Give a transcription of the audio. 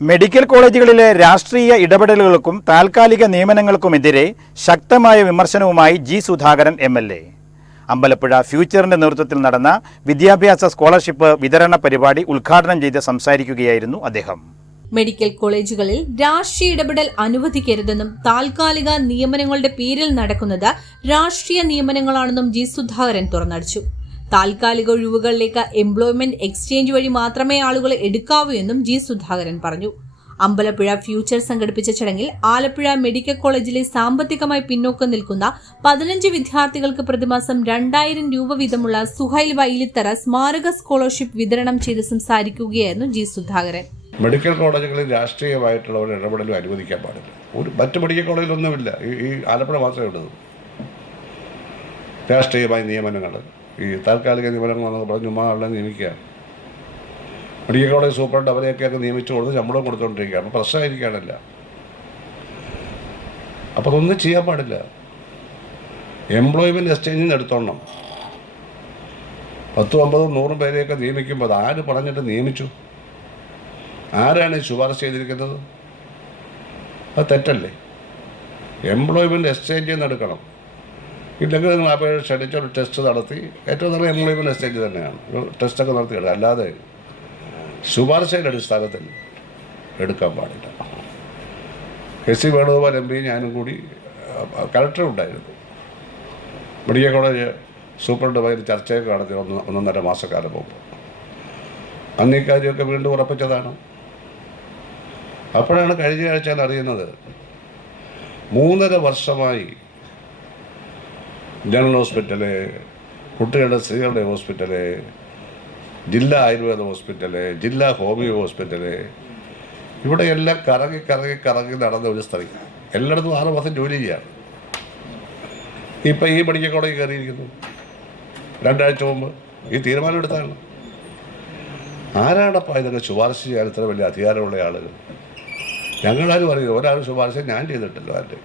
Medical കോളേജുകളിലെ രാഷ്ട്രീയ ഇടപെടലുകൾക്കും താൽക്കാലിക നിയമനങ്ങൾക്കുമെതിരെ ശക്തമായ വിമർശനവുമായി ജി സുധാകരൻ എം.എൽ.എ. അമ്പലപ്പുഴ ഫ്യൂച്ചറിന്റെ നേതൃത്വത്തിൽ നടന്ന വിദ്യാഭ്യാസ സ്കോളർഷിപ്പ് വിതരണ പരിപാടി ഉദ്ഘാടനം ചെയ്ത് സംസാരിക്കുകയായിരുന്നു അദ്ദേഹം. മെഡിക്കൽ കോളേജുകളിൽ രാഷ്ട്രീയ ഇടപെടൽ അനുവദിക്കരുതെന്നും താൽക്കാലിക നിയമനങ്ങളുടെ പേരിൽ നടക്കുന്നത് രാഷ്ട്രീയ നിയമനങ്ങളാണെന്നും ജി സുധാകരൻ തുറന്നടിച്ചു. താൽക്കാലിക ഒഴിവുകളിലേക്ക് എംപ്ലോയ്മെന്റ് എക്സ്ചേഞ്ച് വഴി മാത്രമേ ആളുകളെ എടുക്കാവൂ എന്നും ജി സുധാകരൻ പറഞ്ഞു. അമ്പലപ്പുഴ ഫ്യൂച്ചർ സംഘടിപ്പിച്ച ചടങ്ങിൽ ആലപ്പുഴ മെഡിക്കൽ കോളേജിലെ സാമ്പത്തികമായി പിന്നോക്കം നിൽക്കുന്ന 15 വിദ്യാർത്ഥികൾക്ക് പ്രതിമാസം 2000 രൂപ വീതമുള്ള സുഹൈൽ വൈലിത്തറ സ്മാരക സ്കോളർഷിപ്പ് വിതരണം ചെയ്ത് സംസാരിക്കുകയായിരുന്നു ജി സുധാകരൻ. മെഡിക്കൽ കോളേജുകളിൽ രാഷ്ട്രീയമായിട്ടുള്ള ഒരു ഇടപെടലും അനുവദിക്കാൻ പാടില്ല. മറ്റു മെഡിക്കൽ കോളേജിലൊന്നുമില്ല, ഈ ആലപ്പുഴ മാത്രമേ ഉള്ളത്. രാഷ്ട്രീയമായ നിയമനങ്ങൾ, ഈ താൽക്കാലിക നിയമനങ്ങളെന്നൊക്കെ പറഞ്ഞ് ആളെ നിയമിക്കുക. മെഡിക്കൽ കോളേജ് സൂപ്രണ്ട് അവരെയൊക്കെയൊക്കെ നിയമിച്ചു കൊടുത്ത് ശമ്പളം കൊടുത്തുകൊണ്ടിരിക്കുകയാണ്. പ്രശ്നമായിരിക്കുകയാണല്ല. അപ്പോൾ അതൊന്നും ചെയ്യാൻ പാടില്ല. എംപ്ലോയ്മെൻറ്റ് എക്സ്ചേഞ്ചിൽ എടുത്തോണം. 10, 50, 100 പേരെയൊക്കെ നിയമിക്കുമ്പോൾ ആര് പറഞ്ഞിട്ട് നിയമിച്ചു? ആരാണ് ശുപാർശ ചെയ്തിരിക്കുന്നത്? അത് തെറ്റല്ലേ? എംപ്ലോയ്മെൻറ്റ് എക്സ്ചേഞ്ചിൽ നിന്ന് എടുക്കണം. ഇല്ലെങ്കിൽ നിങ്ങൾ അപേക്ഷ ക്ഷണിച്ച ഒരു ടെസ്റ്റ് നടത്തി, ഏറ്റവും നല്ല എംപ്ലോയ്മെൻറ്റ് എക്സ്ചേഞ്ച് തന്നെയാണ്, ഒരു ടെസ്റ്റൊക്കെ നടത്തി എടുക്കുക. അല്ലാതെ ശുപാർശയുടെ അടിസ്ഥാനത്തിൽ എടുക്കാൻ പാടില്ല. എസ് വേണുഗോപാൽ എം പി ഞാനും കൂടി കലക്ടറുണ്ടായിരുന്നു. മെഡിക്കൽ കോളേജ് സൂപ്രണ്ടുമായി ചർച്ചയൊക്കെ നടത്തി 1.5 മാസക്കാലം മുമ്പ്. അന്ന് ഈ കാര്യമൊക്കെ വീണ്ടും ഉറപ്പിച്ചതാണ്. അപ്പോഴാണ് കഴിഞ്ഞ ആഴ്ച അറിയുന്നത് 3.5 വർഷമായി ജനറൽ ഹോസ്പിറ്റല്, കുട്ടികളുടെ സ്ത്രീകളുടെ ഹോസ്പിറ്റല്, ജില്ലാ ആയുർവേദ ഹോസ്പിറ്റല്, ജില്ലാ ഹോമിയോ ഹോസ്പിറ്റല്, ഇവിടെയെല്ലാം കറങ്ങി നടന്ന ഒരു സ്ത്രീ എല്ലായിടത്തും 6 മാസം ജോലി ചെയ്യാണ്. ഇപ്പം ഈ മെഡിക്കൽ കോളേജ് കയറിയിരിക്കുന്നു. 2 ആഴ്ച മുമ്പ് ഈ തീരുമാനം എടുത്താണ്. ആരാണപ്പോൾ ഇതൊക്കെ ശുപാർശ ചെയ്യാൻ ഇത്ര വലിയ അധികാരമുള്ള ആളുകൾ? ഞങ്ങളാരും അറിയില്ല. ഒരാളും ശുപാർശ ഞാൻ ചെയ്തിട്ടില്ല. ആരുടെ